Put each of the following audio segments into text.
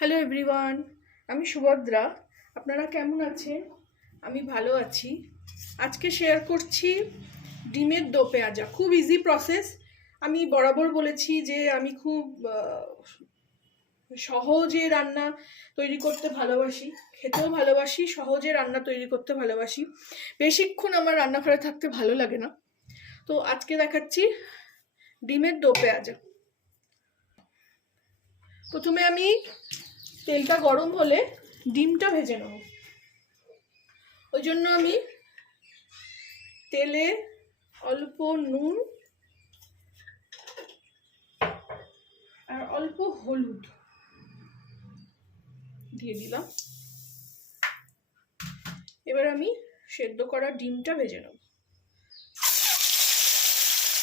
Hello everyone, আমি সুভদ্রা। আপনারা কেমন আছেন? আমি ভালো আছি। আজকে শেয়ার করছি ডিমের দো পেঁয়াজা। খুব ইজি প্রসেস। আমি বরাবর বলেছি যে আমি খুব সহজে রান্না তৈরি করতে ভালোবাসি, খেতেও ভালোবাসি, সহজে রান্না তৈরি করতে ভালোবাসি। বেশিক্ষণ আমার রান্নাঘরে থাকতে ভালো লাগে না। তো আজকে দেখাচ্ছি ডিমের দো পেঁয়াজা। প্রথমে আমি তেলটা গরম হলে ডিমটা ভেজে নেব। ওই জন্য আমি তেলে অল্প নুন আর অল্প হলুদ দিয়ে দিলাম। এবার আমি সেদ্ধ করা ডিমটা ভেজে নেব।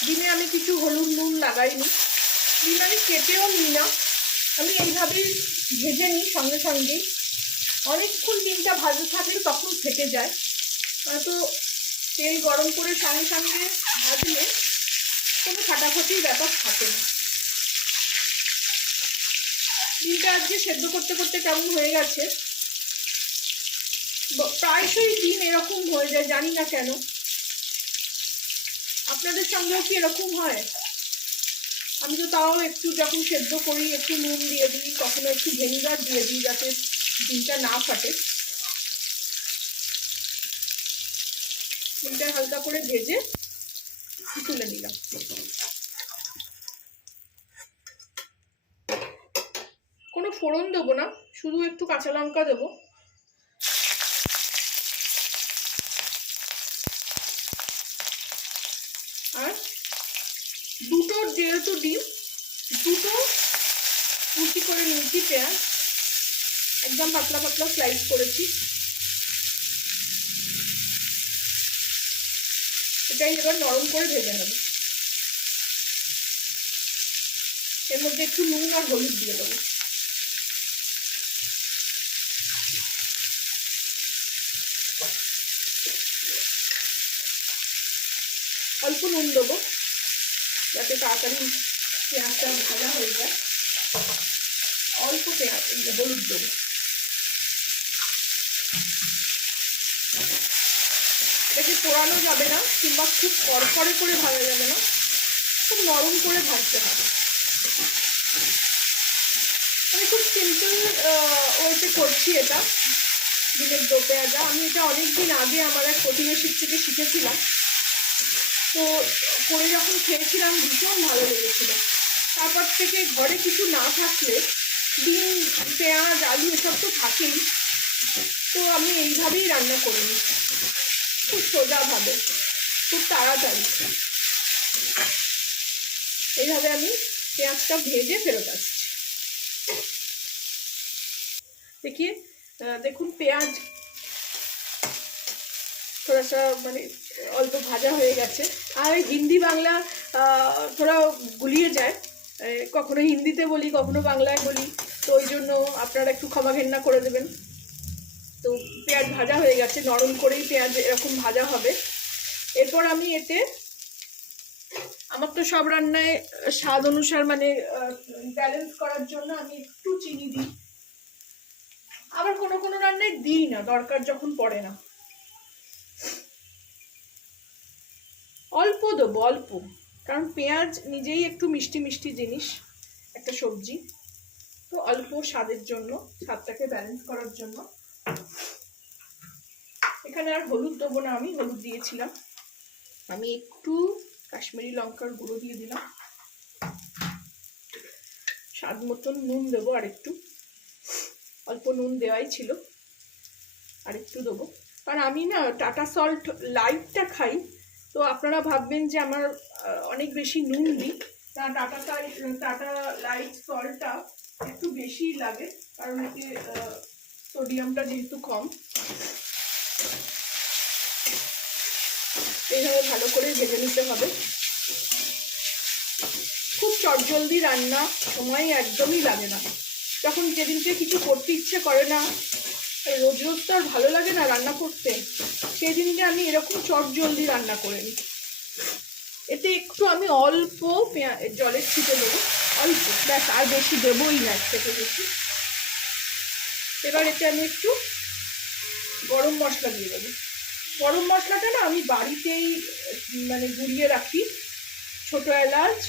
ডিমে আমি কিছু হলুদ নুন লাগাইনি, ডিম আমি কেটেও নিই না, আমি এইভাবেই ভেজে নিই সঙ্গে সঙ্গেই। অনেকক্ষণ ডিমটা ভাজা থাকলে তখন ফেটে যায়, তো তেল গরম করে সঙ্গে সঙ্গে ভাজলে কোনো ফাটাফাটির ব্যাপার থাকে না। ডিমটা আজকে সেদ্ধ করতে করতে কেমন হয়ে গেছে, প্রায়শই ডিম এরকম হয়ে যায়, জানি না কেন। আপনাদের সঙ্গেও কি এরকম হয়? আমি তো তাও একটু যখন সেদ্ধ করি একটু নুন দিয়ে দিই, কখনো একটু ভিনেগার দিয়ে দিই যাতে ডিমটা না ফাটে। ডিমটা হালকা করে ভেজে তুলে দিলাম। কোনো ফোড়ন দেবো না, শুধু একটু কাঁচা লঙ্কা দেবো। আর দুটো, যেহেতু ডিম, দুটো কুচি করে নিয়েছি পেঁয়াজ, একদম পাতলা পাতলা স্লাইস করেছি। এটাই এবার নরম করে ভেজে নেব। এর মধ্যে একটু নুন আর হলুদ দিয়ে দেবো। অল্প নুন দেবো যাতে তাড়াতাড়ি পেঁয়াজটা ভাজা হয়ে যায়। অল্প হলুদ দেবো। এটাকে পোড়ানো যাবে না, কিংবা খুব কড়কড়ে করে ভাজা যাবে না, খুব নরম করে ভাজতে হবে। আমি খুব সিম্পল ওয়েতে করছি এটা, ডিমের দো পেঁয়াজা। আমি এটা অনেকদিন আগে আমার এক প্রতিবেশীর থেকে শিখেছিলাম, তো করে যখন খেয়েছিলাম ভীষণ ভালো লেগেছিল। তারপর থেকে ঘরে কিছু না থাকলে ডিম, পেঁয়াজ, আলু এসব তো থাকেই, তো আমি এইভাবেই রান্না করে নিই, খুব সোজাভাবে, খুব তাড়াতাড়ি। এইভাবে আমি পেঁয়াজটা ভেজে ফেরত আসছি। দেখুন পেঁয়াজ থোড়াসা মানে অল্প ভাজা হয়ে গেছে। আর ওই হিন্দি বাংলা থোড়া গুলিয়ে যায়, কখনো হিন্দিতে বলি কখনো বাংলায় বলি, তো ওই জন্য আপনারা একটু ক্ষমা ঘেন্না করে দেবেন। তো পেঁয়াজ ভাজা হয়ে গেছে, নরম করেই পেঁয়াজ এরকম ভাজা হবে। এরপর আমি এতে, আমার তো সব রান্নায় স্বাদ অনুসার মানে ব্যালেন্স করার জন্য আমি একটু চিনি দিই, আবার কোনো কোনো রান্নায় দিই না, দরকার যখন পড়ে না। অল্প দেবো, অল্প, কারণ পেঁয়াজ নিজেই একটু মিষ্টি মিষ্টি জিনিস, একটা সবজি, তো অল্প স্বাদের জন্য, স্বাদটাকে ব্যালেন্স করার জন্য। এখানে আর হলুদ দেবো না, আমি হলুদ দিয়েছিলাম। আমি একটু কাশ্মীরি লঙ্কার গুঁড়ো দিয়ে দিলাম। স্বাদ মতন নুন দেবো, আর একটু, অল্প নুন দেওয়াই ছিল, আর একটু দেবো। কারণ আমি না টাটা সল্ট লাইটটা খাই, তো আপনারা ভাববেন যে আমার অনেক বেশি নুন দিই। টাটা লাইট সল্টটা একটু বেশি লাগে, কারণ এতে সোডিয়ামটা যেহেতু কম। এইভাবে ভালো করে ভেজে নিতে হবে। খুব চটজলদি রান্না, সময় একদমই লাগে না। যখন যেদিনকে কিছু করতে ইচ্ছে করে না, রোজ রোজ তো আর ভালো লাগে না রান্না করতে, সেই দিনকে আমি এরকম চটজলদি রান্না করে নিই। এতে একটু আমি অল্প জলের ছিটে দেবো, অল্প, ব্যাস, আর বেশি দেবোই না, থেকে বেশি। এবার এতে আমি একটু গরম মশলা দিয়ে দেবো। গরম মশলাটা না আমি বাড়িতেই মানে গুঁড়িয়ে রাখি, ছোটো এলাচ,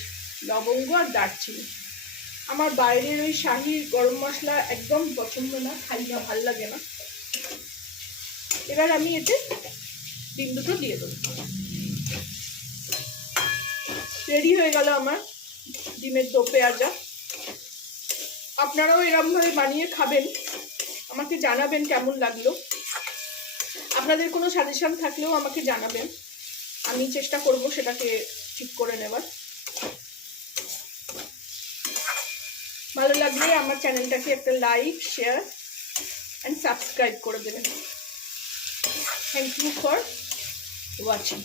লবঙ্গ আর দারচিনি। আমার বাইরের ওই শাহি গরম মশলা একদম পছন্দ না, খাই না, ভাল লাগে না। এবার আমি এতে ডিম দুটো দিয়ে দেবো। রেডি হয়ে গেল আমার ডিমের দো পেঁয়াজা। আপনারাও এরকমভাবে বানিয়ে খাবেন, আমাকে জানাবেন কেমন লাগলো। আপনাদের কোনো সাজেশন থাকলেও আমাকে জানাবেন, আমি চেষ্টা করব সেটাকে ঠিক করে নেবার। ভালো লাগলে আমার চ্যানেলটাকে একটা লাইক, শেয়ার অ্যান্ড সাবস্ক্রাইব করে দেবেন। Thank you for watching.